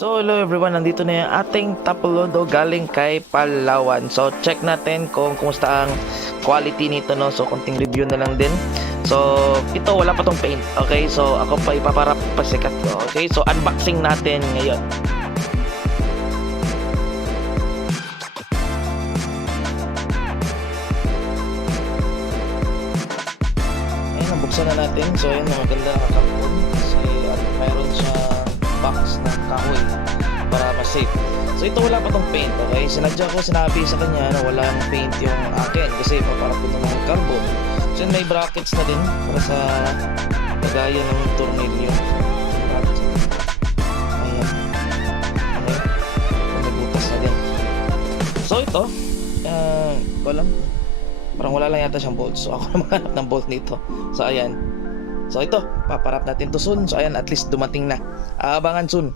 So hello everyone, nandito na yung ating Tapolodo galing kay Palawan. So check natin kung kumusta ang quality nito, no. So konting review na lang din. So ito wala pa tong paint. Okay, so ako pa ipaparap pasikat ko. Okay, so unboxing natin ngayon. Ayan, nabuksan na natin. So ayan, maganda nakakapon kasi mayroon siya box ng kahoy para mas safe. So ito wala pa tong paint, okay? Sinadya ko, sinabi sa kanya na walang paint yung akin kasi paparap ko ng mga carbon. So yun, may brackets na din para sa lagayan ng tornilyo. Ayan. Okay. May butas na din. So ito, walang, parang wala lang yata siyang bolt. So ako na maghanap ng bolt nito. So ayan. So ito, paparap natin to soon. So ayan, at least dumating na. Abangan soon.